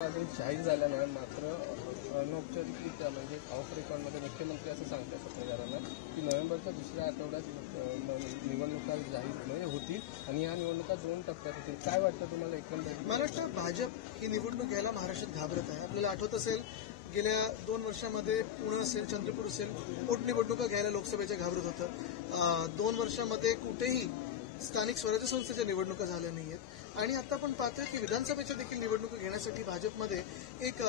अजून जाहीर झालं नाही, मात्र अनौपचारिकरित्या म्हणजे ऑफ रेकॉर्डमध्ये मुख्यमंत्री असं सांगतात पत्रकारांना की नोव्हेंबरच्या दुसऱ्या आठवड्यात निवडणुका जाहीर म्हणजे होतील आणि या निवडणुका 2 टप्प्यात होतील. काय वाटतं तुम्हाला एकंदरीत? मला वाटतं भाजप ही निवडणूक घ्यायला महाराष्ट्रात घाबरत आहे. आपल्याला आठवत असेल गेल्या 2 वर्षामध्ये पुणे असेल, चंद्रपूर असेल, पोटनिवडणुका घ्यायला लोकसभेच्या घाबरत होतं. 2 वर्षामध्ये कुठेही स्थानिक स्वराज्य संस्थेच्या निवडणुका झाल्या नाहीयेत आणि आता आपण पाहतोय की विधानसभेच्या देखील निवडणुका घेण्यासाठी भाजपमध्ये एक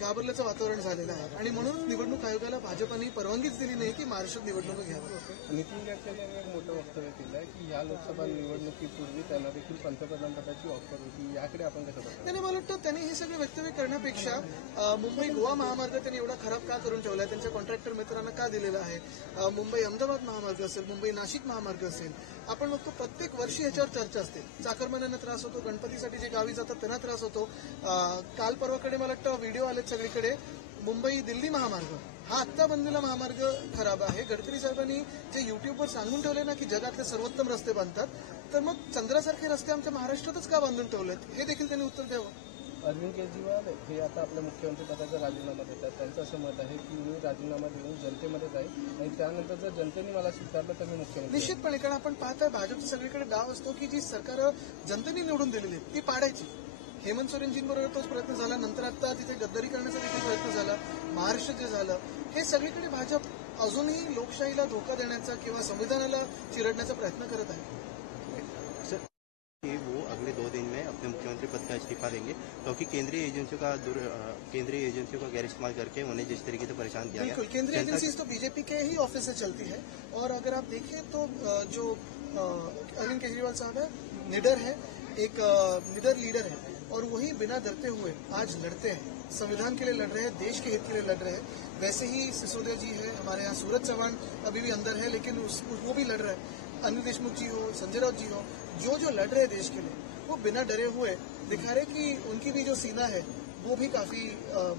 घाबरल्याचं वातावरण झालेलं आहे आणि म्हणून निवडणूक आयोगाला भाजपाने परवानगीच दिली नाही की महाराष्ट्रात निवडणुका घ्याव्या. नितीन गडकरी यांनी एक मोठं वक्तव्य केलं आहे की या लोकसभा निवडणुकीपूर्वी त्यांना देखील पंतप्रधान पदाची ऑफर होती. याकडे आपण कसं बघतो? त्याने मला वाटतं त्यांनी हे सगळे वक्तव्य करण्यापेक्षा मुंबई गोवा महामार्ग त्यांनी एवढा खराब का करून ठेवला आहे, त्यांच्या कॉन्ट्रॅक्टर मित्रांना का दिलेला आहे, मुंबई अहमदाबाद महामार्ग असेल, मुंबई नाशिक महामार्ग असेल, आपण बघतो प्रत्येक वर्षी ह्याच्यावर चर्चा असते. चाकरमान्यांना त्रास होतो, गणपतीसाठी जे गावी जातात त्यांना त्रास होतो. काल परवाकडे मला वाटतं व्हिडिओ आलेत सगळीकडे, मुंबई दिल्ली महामार्ग हा आत्ता बनलेला महामार्ग खराब आहे. गडकरी साहेबांनी जे युट्यूबवर सांगून ठेवले ना की जगातले सर्वोत्तम रस्ते बांधतात, तर मग चंद्रासारखे रस्ते आमच्या महाराष्ट्रातच का बांधून ठेवलेत हे देखील त्यांनी उत्तर द्यावं. अरविंद केजरीवाल हे आता आपल्या मुख्यमंत्री पदाचा राजीनामा देतात. त्यांचं असं मत आहे की मी राजीनामा देऊन जनतेमध्ये जाईल आणि त्यानंतर जर जनतेने मला स्वीकारलं तर मी मुख्यमंत्री. निश्चितपणे, कारण आपण पाहतोय भाजपचा सगळीकडे डाव असतो की जी सरकार जनतेने निवडून दिलेली आहेत ती पाडायची. हेमंत सोरेनजींबरोबर तोच प्रयत्न झाला, नंतर आता तिथे गद्दारी करण्याचा देखील प्रयत्न झाला. महाराष्ट्रात जे झालं हे सगळीकडे भाजप अजूनही लोकशाहीला धोका देण्याचा किंवा संविधानाला चिरडण्याचा प्रयत्न करत आहे. वो अगले 2 दिन में अपने मुख्यमंत्री पद का इस्तीफा देंगे क्योंकि केंद्रीय एजेंसियों का गैर इस्तेमाल करके उन्हें जिस तरीके से परेशान किया गया. बिल्कुल, केंद्रीय एजेंसीज तो बीजेपी के ही ऑफिस से चलती है और अगर आप देखें तो जो अरविंद केजरीवाल साहब है निडर है, एक निडर लीडर है और वही बिना डरते हुए आज लड़ते हैं, संविधान के लिए लड़ रहे हैं, देश के हित के लिए लड़ रहे हैं. वैसे ही सिसोदिया जी है, हमारे यहाँ सूरज चौहान अभी भी अंदर है लेकिन वो भी लड़ रहे हैं. अनिल देशमुख जी हो, संजय राउत जी हो, जो लड़ रहे हैं देश के लिए, वो बिना डरे हुए दिखा रहे कि उनकी भी जो सीना है वो भी काफी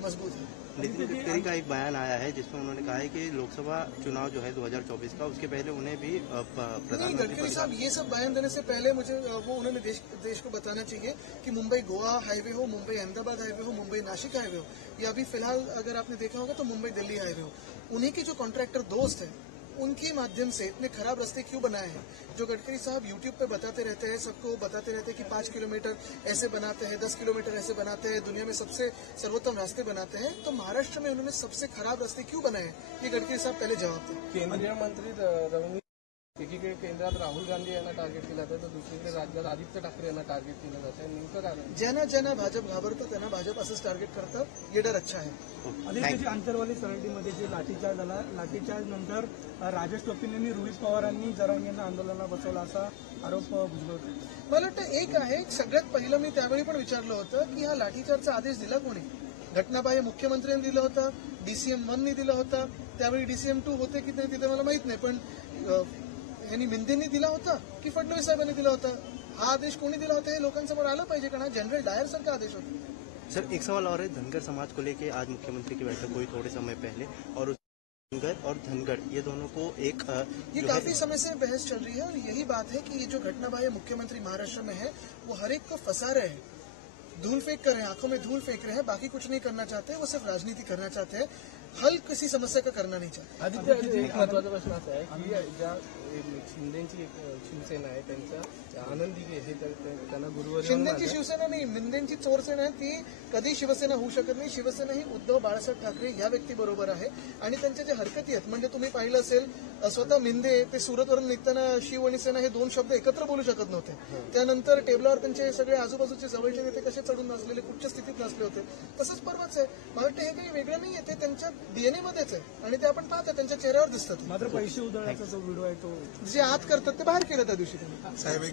मजबूत है. नितिन गडकरी का एक बयान आया है जिसमें उन्होंने कहा है कि लोकसभा चुनाव जो है 2024 का, उसके पहले उन्हें भी प्रधानमंत्री. गडकरी साहब ये सब बयान देने से पहले मुझे वो उन्होंने देश को बताना चाहिए कि मुंबई गोवा हाईवे हो, मुंबई अहमदाबाद हाईवे हो, मुंबई नासिक हाईवे हो, या अभी फिलहाल अगर आपने देखा होगा तो मुंबई दिल्ली हाईवे हो, उन्हीं के जो कॉन्ट्रैक्टर दोस्त हैं उनके माध्यम से इतने खराब रास्ते क्यों बनाए हैं. जो गडकरी साहब यूट्यूब पे बताते रहते हैं, सबको बताते रहते हैं कि 5 किलोमीटर ऐसे बनाते हैं, 10 किलोमीटर ऐसे बनाते हैं, दुनिया में सबसे सर्वोत्तम रास्ते बनाते हैं, तो महाराष्ट्र में उन्होंने सबसे खराब रास्ते क्यों बनाए हैं, ये गडकरी साहब पहले जवाब दें. केंद्रीय मंत्री रवींद्र एकीकडे केंद्रात राहुल गांधी यांना टार्गेट केलं जातं तर दुसरीकडे राज्यात आदित्य ठाकरे यांना टार्गेट केलं जातं. नेमकं कारण? ज्यांना भाजप घाबरतं त्यांना भाजप असंच टार्गेट करतं. ये डर अच्छा है. आदित्यजी, आंतरवाली सरहद्दीमध्ये जे लाठीचार्ज झाला, लाठीचार्ज नंतर राजेश टोपे यांनी रोहित पवारांनी जरांगेंना आंदोलनाला बसवला असा आरोप भुजबळ. मला वाटतं एक आहे, सगळ्यात पहिलं मी त्यावेळी पण विचारलं होतं की हा लाठीचार्जचा आदेश दिला कोणी. घटनाबाह्य मुख्यमंत्र्यांनी दिलं होतं, DCM 1नी दिलं होतं, त्यावेळी DCM 2 होते की नाही तिथे मला माहित नाही, पण यांनी मिंदेंनी दिला होता की फडणवीस साहेबांनी दिला होता. हा आदेश कोणी दिला होता हे लोकांसमोर आलं पाहिजे, कारण हा जनरल डायर सारखा आदेश होता. सर, एक सवाल और है. धनगर समाज को लेके आज मुख्यमंत्री की बैठक हुई थोड़े समय पहले और धनगर और धनगढ़ ये दोनों को एक ये काफी समय से बहस चल रही है और यही बात है कि ये जो घटनाबाह्य मुख्यमंत्री महाराष्ट्र में है वो हर एक को फंसा रहे हैं, धूल फेंक कर रहे हैं, आंखों में धूल फेंक रहे हैं, बाकी कुछ नहीं करना चाहते, वो सिर्फ राजनीति करना चाहते हैं, हल किसी समस्या का करना नहीं चाहते. आदित्य, एक महत्वाचा प्रश्न असा आहे की ज्या शिंदेची शिवसेना आहे त्यांचा आनंदी हे त्यांना गुरुवार शिंदेची शिवसेना नाही, मिंदेंची चोरसेना आहे, ती कधी शिवसेना होऊ शकत नाही. शिवसेना ही उद्धव बाळासाहेब ठाकरे या व्यक्तीबरोबर आहे आणि त्यांच्या ज्या हरकती आहेत, म्हणजे तुम्ही पाहिलं असेल स्वतः मिंदे ते सुरतवरून निघताना शिव आणि सेना हे 2 शब्द एकत्र बोलू शकत नव्हते. त्यानंतर टेबलावर त्यांचे सगळे आजूबाजूचे जवळचे नेते कसे चढून नसलेले, कुठच्या स्थितीत नसले होते, तसंच परवाच आहे. मला वाटतं हे काही वेगळं नाही आहे, ते त्यांच्या DNA मध्येच आहे आणि ते आपण पाहतो त्यांच्या चेहऱ्यावर दिसतात. मात्र पैसे उधळण्याचा जो व्हिडिओ आहे तो जे आत करतात ते बाहेर केलं त्या दिवशी त्यांनी.